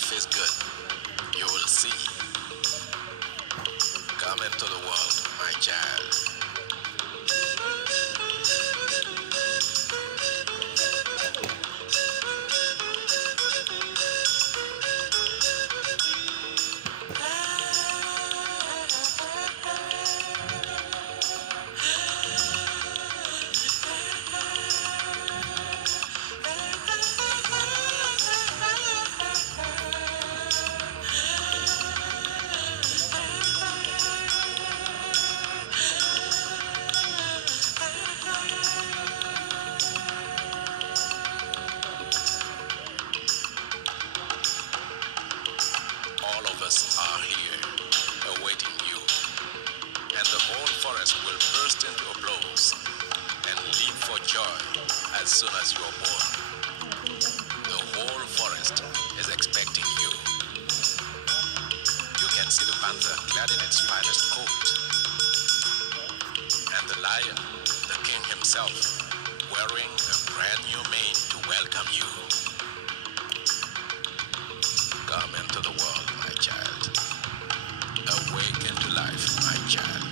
life is good. You will see. Come into the world, my child. All of us are here, awaiting you. And the whole forest will burst into applause and leap for joy as soon as you are born. The whole forest is expecting you. You can see the panther clad in its finest coat, and the lion, the king himself, wearing a brand new mane to welcome you. Come into the world, my child. Awaken to life, my child.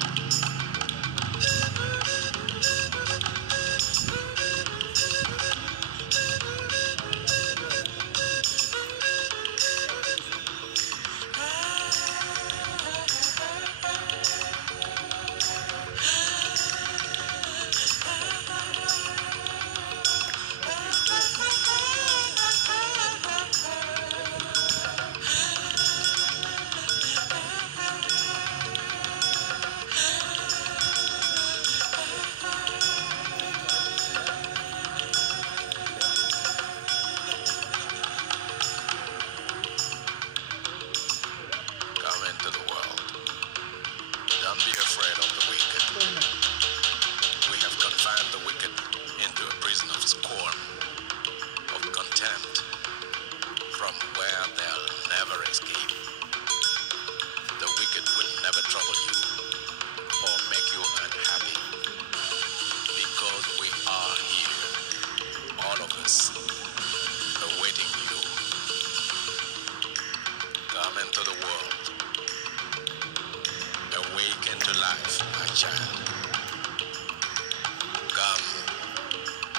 Come into the world. Don't be afraid of the wicked. We have confined the wicked into a prison of scorn, of contempt, from where they'll never escape. The wicked will never trouble you or make you unhappy, because we are here, all of us, awaiting you. Come into the world. Awaken to life, my child. Come,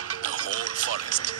the whole forest